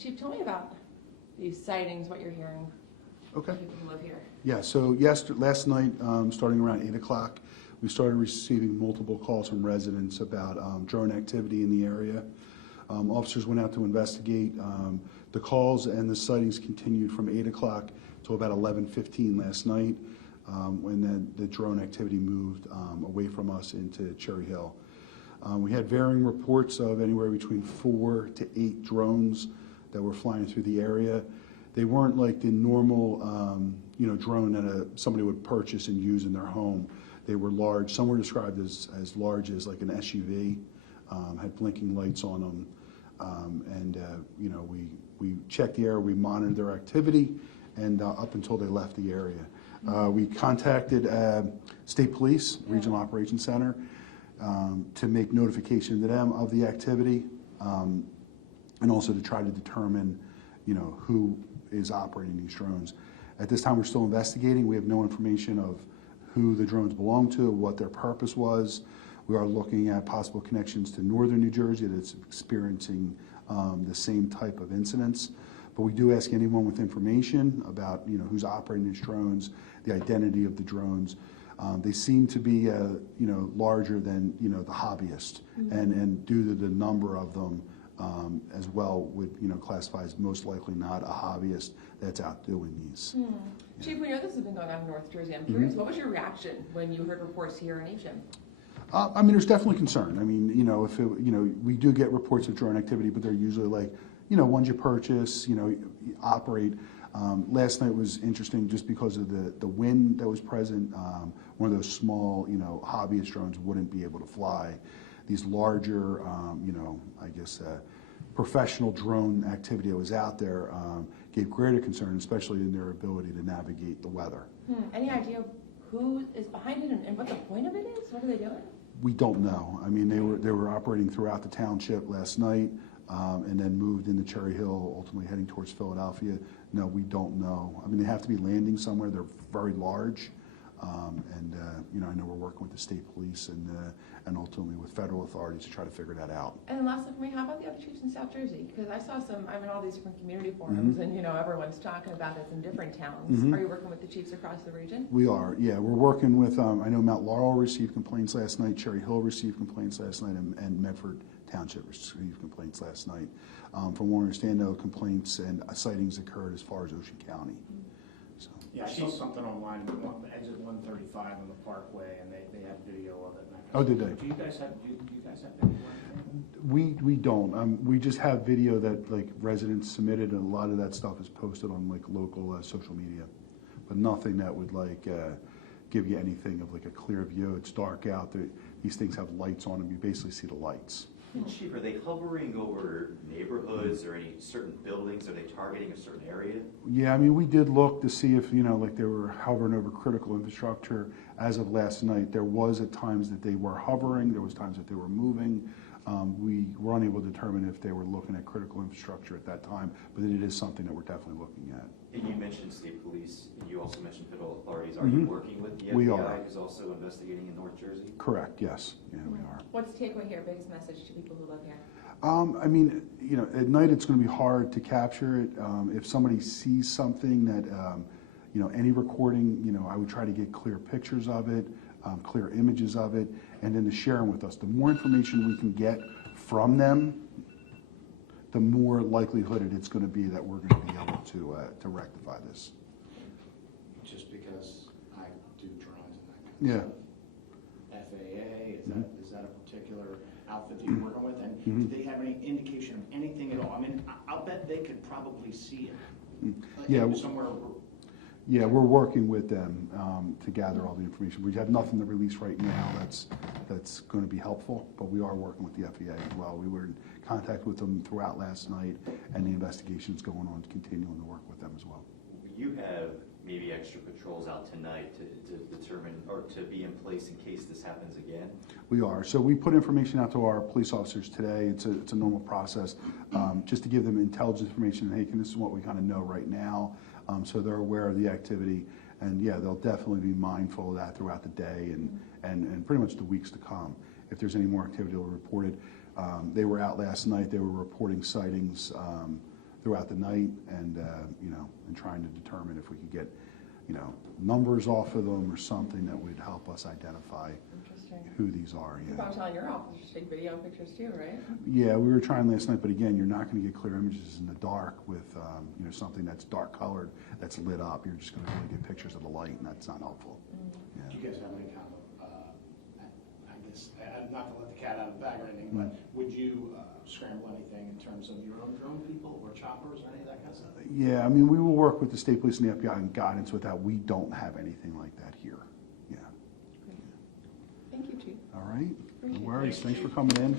Chief, tell me about these sightings, what you're hearing. Okay. People who live here. Yeah, so last night, starting around 8 o'clock, we started receiving multiple calls from residents about drone activity in the area. Officers went out to investigate. The calls and the sightings continued from 8 o'clock to about 11:15 last night, when the drone activity moved away from us into Cherry Hill. We had varying reports of anywhere between 4 to 8 drones that were flying through the area. They weren't like the normal, drone that somebody would purchase and use in their home. They were large. Some were described as large as like an SUV, had blinking lights on them. We checked the area, we monitored their activity, and up until they left the area. We contacted State Police, Regional Operations Center, to make notification to them of the activity, and also to try to determine, who is operating these drones. At this time, we're still investigating. We have no information of who the drones belong to, what their purpose was. We are looking at possible connections to northern New Jersey that's experiencing the same type of incidents. But we do ask anyone with information about, who's operating these drones, the identity of the drones. They seem to be, larger than, the hobbyist, and due to the number of them, as well would, classify as most likely not a hobbyist that's out doing these. Chief, we know this has been going on in North Jersey. I'm curious, what was your reaction when you heard reports here in Asham? There's definitely concern. We do get reports of drone activity, but they're usually like, ones you purchase, operate. Last night was interesting just because of the wind that was present. One of those small, hobbyist drones wouldn't be able to fly. These larger, professional drone activity that was out there gave greater concern, especially in their ability to navigate the weather. Any idea who is behind it and what the point of it is? What are they doing? We don't know. They were operating throughout the township last night, and then moved into Cherry Hill, ultimately heading towards Philadelphia. No, we don't know. They have to be landing somewhere. They're very large, I know we're working with the state police and ultimately with federal authorities to try to figure that out. And last one for me, how about the other chiefs in South Jersey? Because I saw all these different community forums, and everyone's talking about this in different towns. Are you working with the chiefs across the region? We are, yeah. We're working with, I know Mount Laurel received complaints last night, Cherry Hill received complaints last night, and Medford Township received complaints last night. From what I understand, though, complaints and sightings occurred as far as Ocean County. Yeah, I saw something online, exit 135 on the Parkway, and they had video of it. Oh, did they? Do you guys have video? We don't. We just have video that residents submitted, and a lot of that stuff is posted on local social media, but nothing that would give you anything of a clear view. It's dark out. These things have lights on them. You basically see the lights. Chief, are they hovering over neighborhoods or any certain buildings? Are they targeting a certain area? Yeah, we did look to see if, they were hovering over critical infrastructure. As of last night, there was at times that they were hovering, there was times that they were moving. We were unable to determine if they were looking at critical infrastructure at that time, but it is something that we're definitely looking at. And you mentioned state police, and you also mentioned federal authorities. Are you working with the FBI? We are. Who's also investigating in North Jersey? Correct, yes. Yeah, we are. What's the takeaway here, biggest message to people who live here? At night it's going to be hard to capture it. If somebody sees something that, any recording, I would try to get clear pictures of it, clear images of it, and then to share them with us. The more information we can get from them, the more likelihood it's going to be that we're going to be able to rectify this. Just because I do drones and that kind of stuff. FAA, is that a particular outfit that you're working with? And do they have any indication of anything at all? I'll bet they could probably see it. Somewhere. Yeah, we're working with them to gather all the information. We have nothing to release right now that's going to be helpful, but we are working with the FAA as well. We were in contact with them throughout last night, and the investigation's going on, continuing to work with them as well. You have maybe extra patrols out tonight to determine or to be in place in case this happens again? We are. So we put information out to our police officers today. It's a normal process, just to give them intelligence information. Hey, this is what we kind of know right now. So they're aware of the activity, and yeah, they'll definitely be mindful of that throughout the day and pretty much the weeks to come. If there's any more activity, they'll report it. They were out last night. They were reporting sightings throughout the night and, you know, and trying to determine if we could get, you know, numbers off of them or something that would help us identify Interesting. who these are, You're yeah. probably telling your officers to take video and pictures too, right? Yeah, we were trying last night, but again, you're not gonna get clear images in the dark with, you know, something that's dark colored, that's lit up. You're just gonna really get pictures of the light, and that's not helpful. Do Yeah. you guys have any kind of, I guess, not to let the cat out of the bag or anything, but would you scramble anything in terms of your own drone people or choppers or any of that kind of stuff? Yeah, I mean, we will work with the state police and the FBI and guidance with that. We don't have anything like that here. Yeah. Thank you, Chief. All right. No Appreciate it. worries. Thanks for coming in.